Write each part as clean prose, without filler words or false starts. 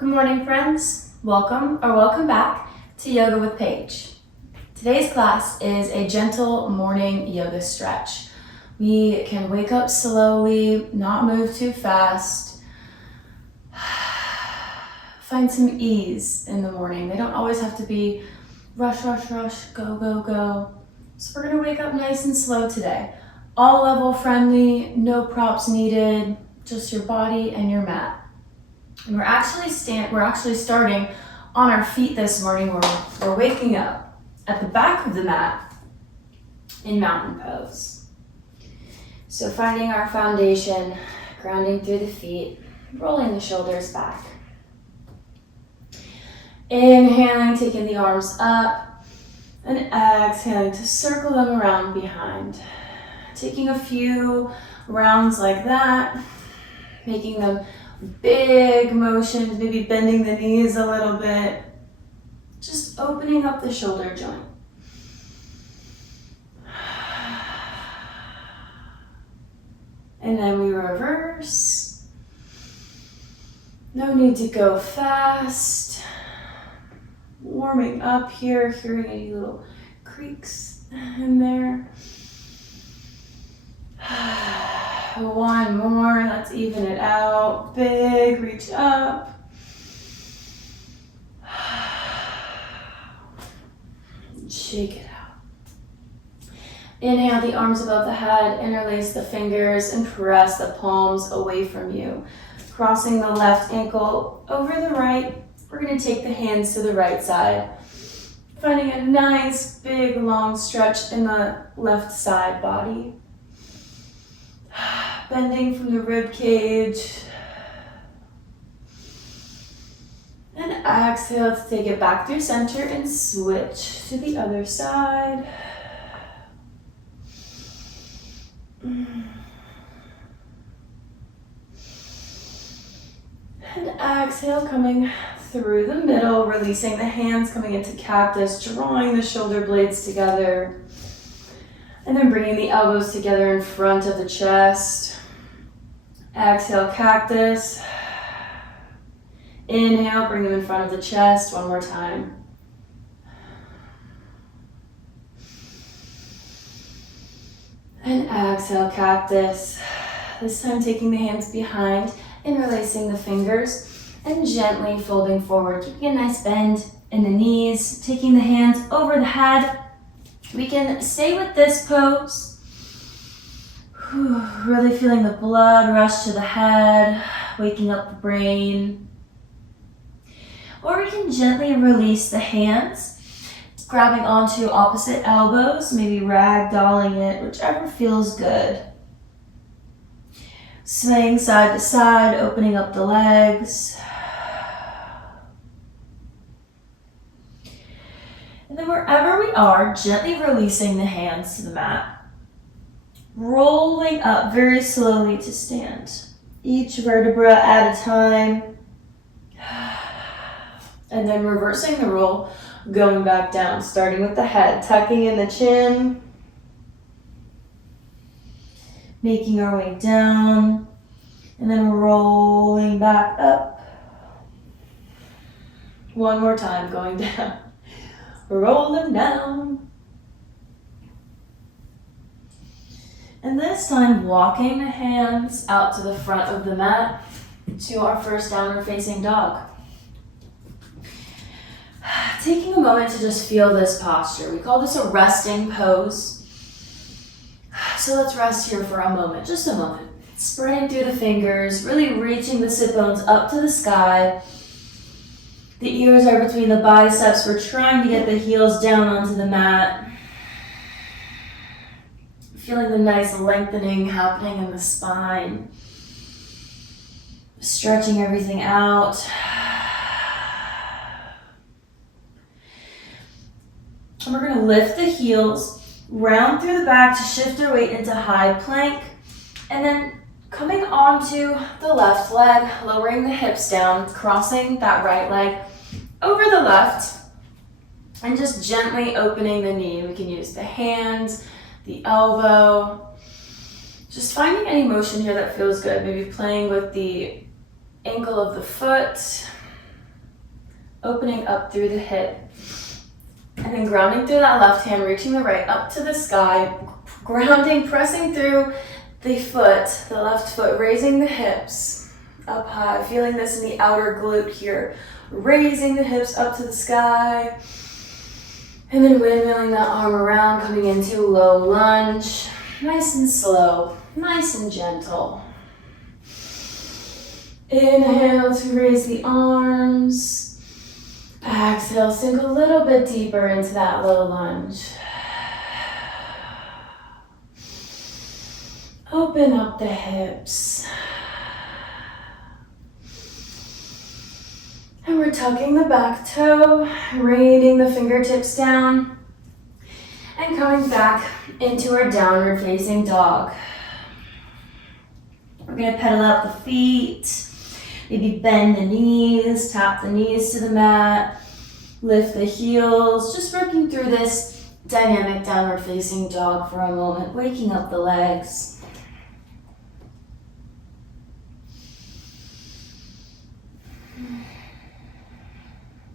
Good morning, friends. Welcome back to Yoga with Paige. Today's class is a gentle morning yoga stretch. We can wake up slowly, not move too fast. Find some ease in the morning. They don't always have to be rush, go, go, go. So we're gonna wake up nice and slow today. All level friendly, no props needed, just your body and your mat. And we're actually starting on our feet this morning. We're waking up at the back of the mat in mountain pose. So finding our foundation, grounding through the feet, rolling the shoulders back. Inhaling, taking the arms up, and exhaling to circle them around behind. Taking a few rounds like that, making them big motions, maybe bending the knees a little bit, just opening up the shoulder joint. And then we reverse. No need to go fast. Warming up here, hearing any little creaks in there. One more, let's even it out. Big reach up. Shake it out. Inhale the arms above the head, interlace the fingers and press the palms away from you. Crossing the left ankle over the right. We're going to take the hands to the right side. Finding a nice big long stretch in the left side body. Bending from the rib cage. And exhale to take it back through center and switch to the other side. And exhale, coming through the middle, releasing the hands, coming into cactus, drawing the shoulder blades together. And then bringing the elbows together in front of the chest. Exhale, cactus. Inhale, bring them in front of the chest. One more time. And exhale, cactus. This time taking the hands behind, interlacing the fingers, and gently folding forward, keeping a nice bend in the knees, taking the hands over the head. We can stay with this pose. Really feeling the blood rush to the head, waking up the brain. Or we can gently release the hands, grabbing onto opposite elbows, maybe ragdolling it, whichever feels good. Swaying side to side, opening up the legs. And then wherever we are, gently releasing the hands to the mat. Rolling up very slowly to stand. Each vertebra at a time. And then reversing the roll, going back down, starting with the head, tucking in the chin. Making our way down. And then rolling back up. One more time, going down. Roll them down. And this time, walking the hands out to the front of the mat to our first downward facing dog. Taking a moment to just feel this posture. We call this a resting pose. So let's rest here for a moment, just a moment. Spreading through the fingers, really reaching the sit bones up to the sky. The ears are between the biceps. We're trying to get the heels down onto the mat. Feeling the nice lengthening happening in the spine. Stretching everything out. And we're going to lift the heels, round through the back to shift our weight into high plank. And then coming onto the left leg, lowering the hips down, crossing that right leg over the left. And just gently opening the knee. We can use the hands, the elbow. Just finding any motion here that feels good. Maybe playing with the ankle of the foot. opening up through the hip. And then grounding through that left hand, reaching the right up to the sky, grounding, pressing through the foot, the left foot, raising the hips up high, feeling this in the outer glute here, raising the hips up to the sky, and then windmilling that arm around, coming into low lunge, nice and slow, nice and gentle. Inhale to raise the arms. Exhale, sink a little bit deeper into that low lunge. Open up the hips. And we're tucking the back toe, raining the fingertips down, and coming back into our downward facing dog. We're gonna pedal out the feet. Maybe bend the knees, tap the knees to the mat, lift the heels, just working through this dynamic downward facing dog for a moment, waking up the legs.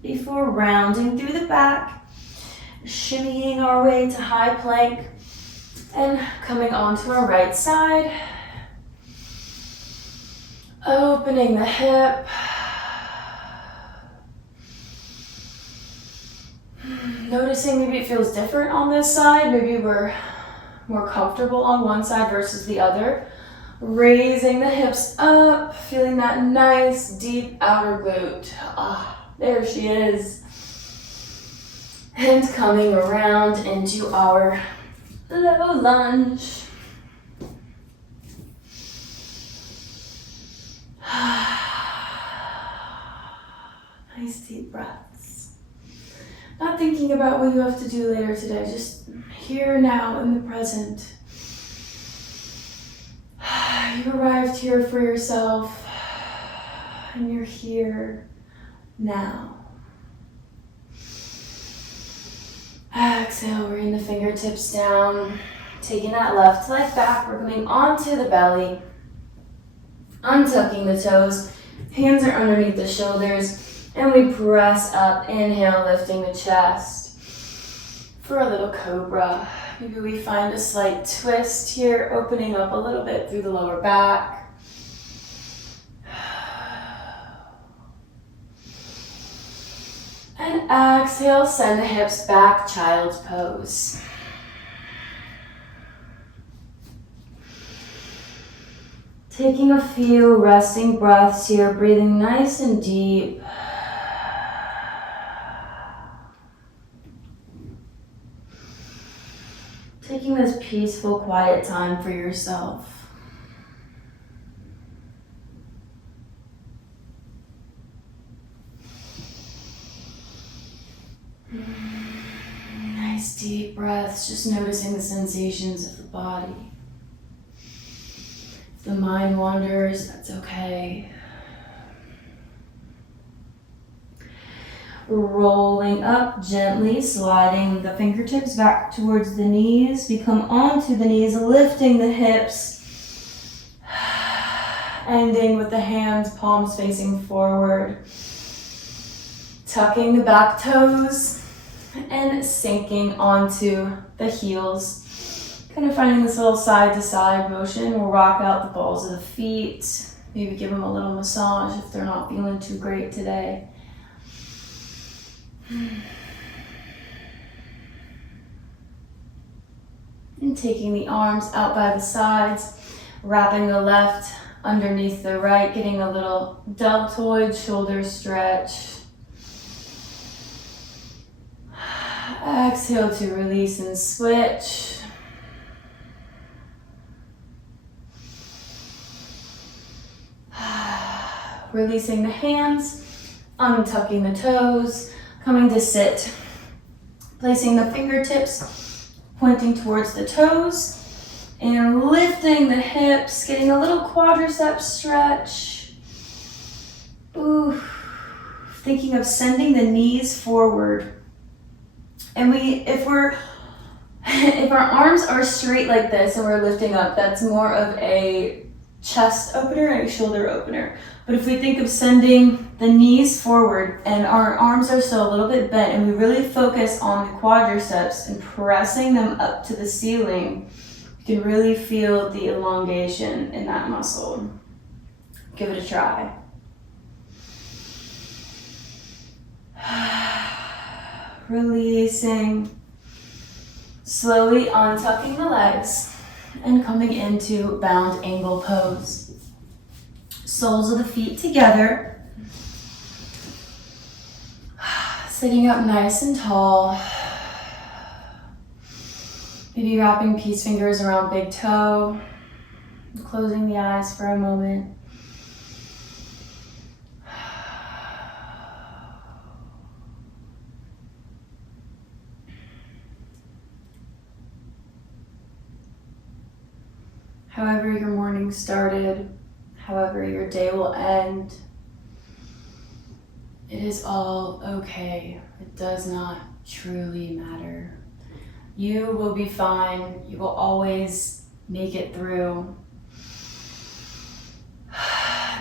Before rounding through the back, shimmying our way to high plank, and coming onto our right side. Opening the hip. Noticing maybe it feels different on this side. Maybe we're more comfortable on one side versus the other. Raising the hips up, feeling that nice deep outer glute. There she is. And coming around into our low lunge. Nice deep breaths. Not thinking about what you have to do later today, just here now in the present. You arrived here for yourself, and you're here now. Exhale, bring the fingertips down, taking that left leg back, we're coming onto the belly, untucking the toes, hands are underneath the shoulders, and we press up, inhale, lifting the chest for a little cobra. Maybe we find a slight twist here, opening up a little bit through the lower back. And exhale, send the hips back, child's pose. Taking a few resting breaths here, breathing nice and deep. Taking this peaceful, quiet time for yourself. Nice deep breaths, just noticing the sensations of the body. If the mind wanders, that's okay. Rolling up gently, sliding the fingertips back towards the knees. We come onto the knees, lifting the hips. Ending with the hands, palms facing forward. Tucking the back toes and sinking onto the heels. Kind of finding this little side to side motion. We'll rock out the balls of the feet. Maybe give them a little massage if they're not feeling too great today. And taking the arms out by the sides, wrapping the left underneath the right, getting a little deltoid shoulder stretch. Exhale to release and switch. Releasing the hands, untucking the toes, coming to sit. Placing the fingertips, pointing towards the toes, and lifting the hips, getting a little quadricep stretch. Ooh. Thinking of sending the knees forward. And if our arms are straight like this and we're lifting up, that's more of a chest opener and a shoulder opener. But if we think of sending the knees forward and our arms are still a little bit bent and we really focus on the quadriceps and pressing them up to the ceiling, you can really feel the elongation in that muscle. Give it a try. Releasing, slowly untucking the legs and coming into bound angle pose. Soles of the feet together. Sitting up nice and tall. Maybe wrapping peace fingers around big toe. Closing the eyes for a moment. However your morning started, however your day will end, it is all okay. It does not truly matter. You will be fine. You will always make it through.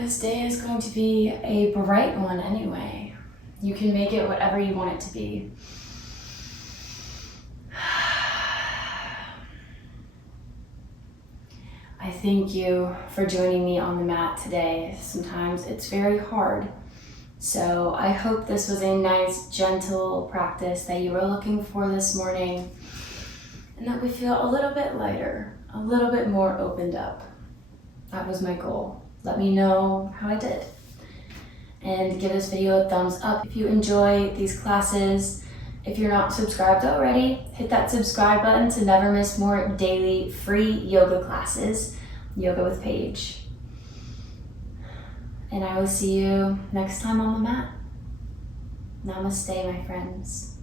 This day is going to be a bright one anyway. You can make it whatever you want it to be. I thank you for joining me on the mat today. Sometimes it's very hard. So I hope this was a nice, gentle practice that you were looking for this morning, and that we feel a little bit lighter, a little bit more opened up. That was my goal. Let me know how I did. And give this video a thumbs up if you enjoy these classes. If you're not subscribed already, hit that subscribe button to never miss more daily free yoga classes. Yoga with Paige. And I will see you next time on the mat. Namaste, my friends.